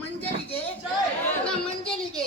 ಮಂಜರಿಗೆ ಮಂಜರಿಗೆ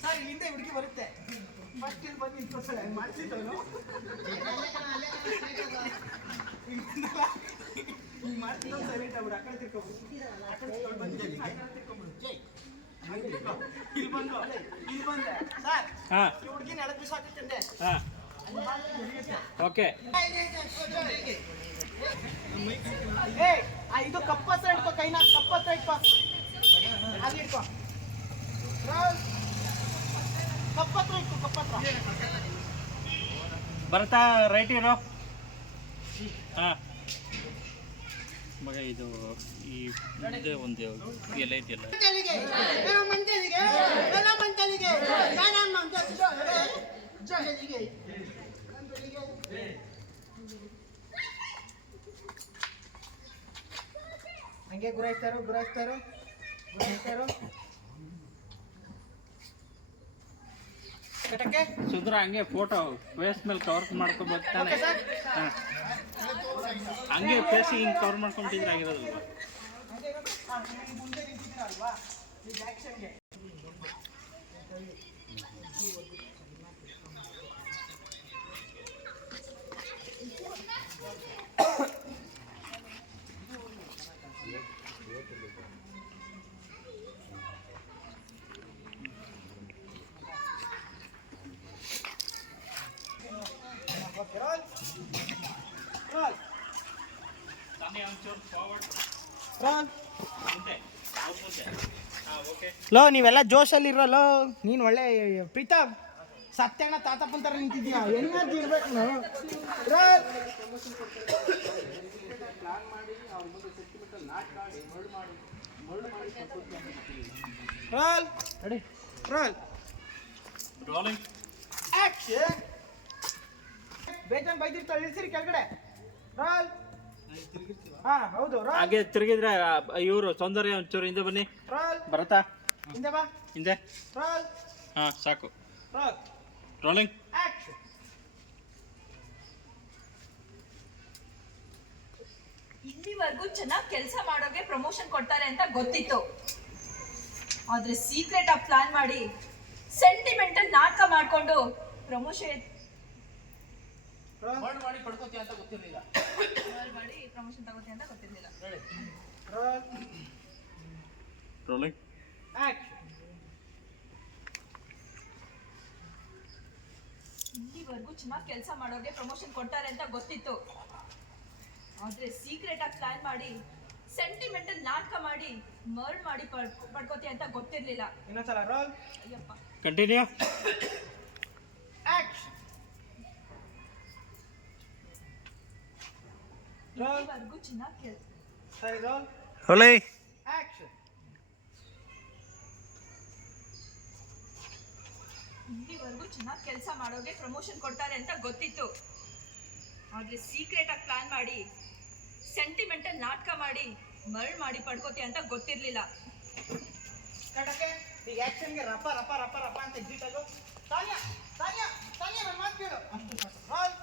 sir ಇಲ್ಲಿಂದ ಹುಡುಗಿ ಬರುತ್ತೆ ಫಸ್ಟ್ ಇಲ್ಲಿ ಬಂದು ನಿಂತ್ಕೊಳ್ತಾರೆ ಮಾಡ್ತಿದ್ದವನು ಮಾಡ್ತಿದ್ದವ್ ಸರಿ ಇಟ್ಟಾಗ್ಬಿಡು ಆ ಕಡೆ ತಿರ್ಕೊಬಿಡು ಇಲ್ಲಿ ಬಂದು ಸರ್ ಈ ಹುಡುಗಿನ ಎಳೆದು ಬಿಸಾಕುತ್ತಂತೆ ಓಕೆ ಇದು ಕಪ್ಪತ್ರ ಇಟ್ಕೋ ಕೈನ ಕಪ್ಪತ್ರ ಇಟ್ಕೋ ಅಲ್ಲಿ ಇಟ್ಕೋ ಕಪ್ಪತ್ರ ಇಟ್ಕೋ ಕಪ್ಪತ್ರ ಬರ್ತಾ ರೈಟ್ ಇರೋ ಮಗ ಇದು ಈ ಮುಂದೆ ಒಂದು ಎಲೆ ಇದೆಯಲ್ಲ ಹಂಗೆ ಗುರಾಯಿಸ್ತಾರೋ ಕಟಕ್ಕೆ ಸುಂದ್ರ ಹಂಗೆ ಫೋಟೋ ಫೇಸ್ ಮೇಲೆ ಕವರ್ ಮಾಡ್ಕೊಬೇಕಾನೆ ಹಂಗೆ ಫೇಸ್ ಹಿಂಗೆ ಕವರ್ ಮಾಡ್ಕೊಂಡಿದ್ರೆ ಆಗಿರೋದಲ್ವಾ ಮುಂದೆ ನಿಂತಿದ್ದೀರಲ್ವಾ ಈಗ ಆಕ್ಷನ್ಗೆ ಲೋ ನೀವೆಲ್ಲ ಜೋಶಲ್ಲಿರಲ್ಲ ನೀನು ಒಳ್ಳೆ ಪ್ರೀತಮ್ ಸತ್ಯಣ್ಣ ತಾತಪ್ಪನ ಥರ ನಿಂತಿದ್ಯಾ ಎನರ್ಜಿ ಇರ್ಬೇಕು ನಾವು roll ready roll rolling action ಬೇಜಾನ್ ಬೈದಿರ್ತಾಳೆ ಇಳಿಸಿರಿ ಕೆಳಗಡೆ ರೋಲ್ ಹೌದು ಹಾಗೆ ತಿರುಗಿದ್ರೆ ಇವರು ಸೌಂದರ್ಯ ಒಂಚೂರು ಹಿಂದೆ ಬನ್ನಿ ರೋಲ್ ಬರತ್ತಾ ಹಿಂದೆ ಬಾ ಹಿಂದೆ ರೋಲ್ ಸಾಕು ರೋಲ್ ರೋಲಿಂಗ್ ಆಕ್ಷನ್ ಇಲ್ಲಿವರೆಗೂ ಚೆನ್ನಾಗಿ ಕೆಲಸ ಮಾಡೋಗೆ ಪ್ರಮೋಷನ್ ಕೊಡ್ತಾರೆ ಅಂತ ಗೊತ್ತಿತ್ತು ಆದ್ರೆ ಸೀಕ್ರೆಟ್ ಆಗಿ ಪ್ಲಾನ್ ಮಾಡಿ ಸೆಂಟಿಮೆಂಟಲ್ ನಾಟಕ ಮಾಡ್ಕೊಂಡು ಪ್ರಮೋಷನ್ ಮಾಡಿ ಪಡ್ಕೋತೀಯ ಅಂತ ಗೊತ್ತಿರಲಿಲ್ಲ ಮಾಡಿ ಪ್ರಮೋಷನ್ ತಗೋತೀಯ ಅಂತ ಗೊತ್ತಿರಲಿಲ್ಲ ರೋಲಿಂಗ್ ಆಕ್ಷನ್ ಇಲ್ಲಿವರೆಗೂ ಚೆನ್ನಾಗಿ ಕೆಲಸ ಮಾಡೋಗೆ ಪ್ರಮೋಷನ್ ಕೊಡ್ತಾರೆ ಅಂತ ಗೊತ್ತಿತ್ತು ಆದ್ರೆ ಸೀಕ್ರೆಟ್ ಆಗಿ ಪ್ಲಾನ್ ಮಾಡಿ ಸೆಂಟಿಮೆಂಟಲ್ ನಾಟಕ ಮಾಡಿ ಮರ್ಡ್ ಮಾಡಿ ಪಡ್ಕೋತೀಯ ಅಂತ ಗೊತ್ತಿರಲಿಲ್ಲ ಇನ್ನೊಂದ್ಸಲ ರೋಲ್ ಅಯ್ಯಪ್ಪ ಕಂಟಿನ್ಯೂ ಆಕ್ಷನ್ ಇಲ್ಲಿವರೆಗೂ ಚೆನ್ನಾಗಿ ಸರಿ ರೋಲ್ ರೋಲಿಂಗ್ ಆಕ್ಷನ್ ಇಲ್ಲಿವರೆಗೂ ಚೆನ್ನಾಗಿ ಕೆಲಸ ಮಾಡೋಗೆ ಪ್ರಮೋಷನ್ ಕೊಡ್ತಾರೆ ಅಂತ ಗೊತ್ತಿತ್ತು ಆದ್ರೆ ಸೀಕ್ರೆಟ್ ಆಗಿ ಪ್ಲಾನ್ ಮಾಡಿ ಸೆಂಟಿಮೆಂಟಲ್ ನಾಟಕ ಮಾಡಿ ಮರ್ಡ್ ಮಾಡಿ ಪಡ್ಕೋತೀಯ ಅಂತ ಗೊತ್ತಿರಲಿಲ್ಲ ಕಟಕ್ಕೆ ಈಗ ಆಕ್ಷನ್ಗೆ ರಪ ರಪ ರಪ ರಪ ಅಂತ ಎಕ್ಸಿಟ್ ತಾನ್ಯಾ ತಾನ್ಯಾ ತಾನ್ಯಾ ನನ್ನ ಮಾತು ಕೇಳು ಅಷ್ಟು roll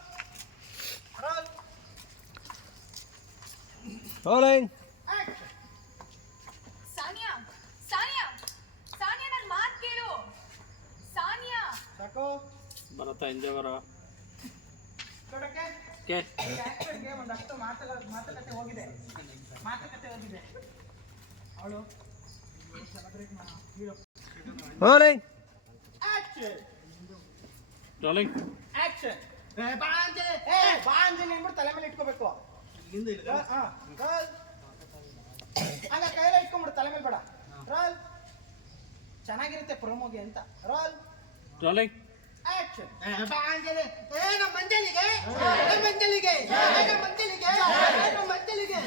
roll rolling action Sania Sania Sania ನನ್ನ ಮಾತು ಕೇಳು ಸಾನಿಯಾ ಸಾಕು ಬರತ್ತಾ ಹಿಂದೆ ಬರೋ ಕಟಕ್ಕೆ ಓಕೆ ಈ ಆಕ್ಷನ್ಗೆ ಒಂದಷ್ಟು ಮಾತುಕತೆ ಹೋಗಿದೆ ಅವಳು ರೋಲಿಂಗ್ ಆಕ್ಷನ್ ರೋಲಿಂಗ್ ಆಕ್ಷನ್ ಬಾ ಅಂಜಲಿ ಅಂದ್ಬಿಟ್ಟು ತಲೆ ಮೇಲೆ ಇಟ್ಕೋಬೇಕು ಹಾ ರೋಲ್ ಹಂಗ ಕೈಲ ಇಟ್ಕೊಂಡ್ಬಿಡು ತಲೆ ಮೇಲೆ ಬೇಡ ರೋಲ್ ಚೆನ್ನಾಗಿರುತ್ತೆ ಪ್ರೊಮೋಗೆ ಅಂತ ರೋಲ್ ರೋಲಿಂಗ್ ಆಕ್ಷನ್ ಬಾ ಅಂಜಲಿ ನಮ್ಮ ಮಂಜಲಿಗೆ ಮಂಜಲಿಗೆ ಮಂಜಲಿಗೆ ಮಂಜಲಿಗೆ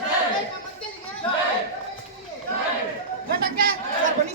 ಘಟಕ್ಕೆ ಸರ್ ಬನ್ನಿ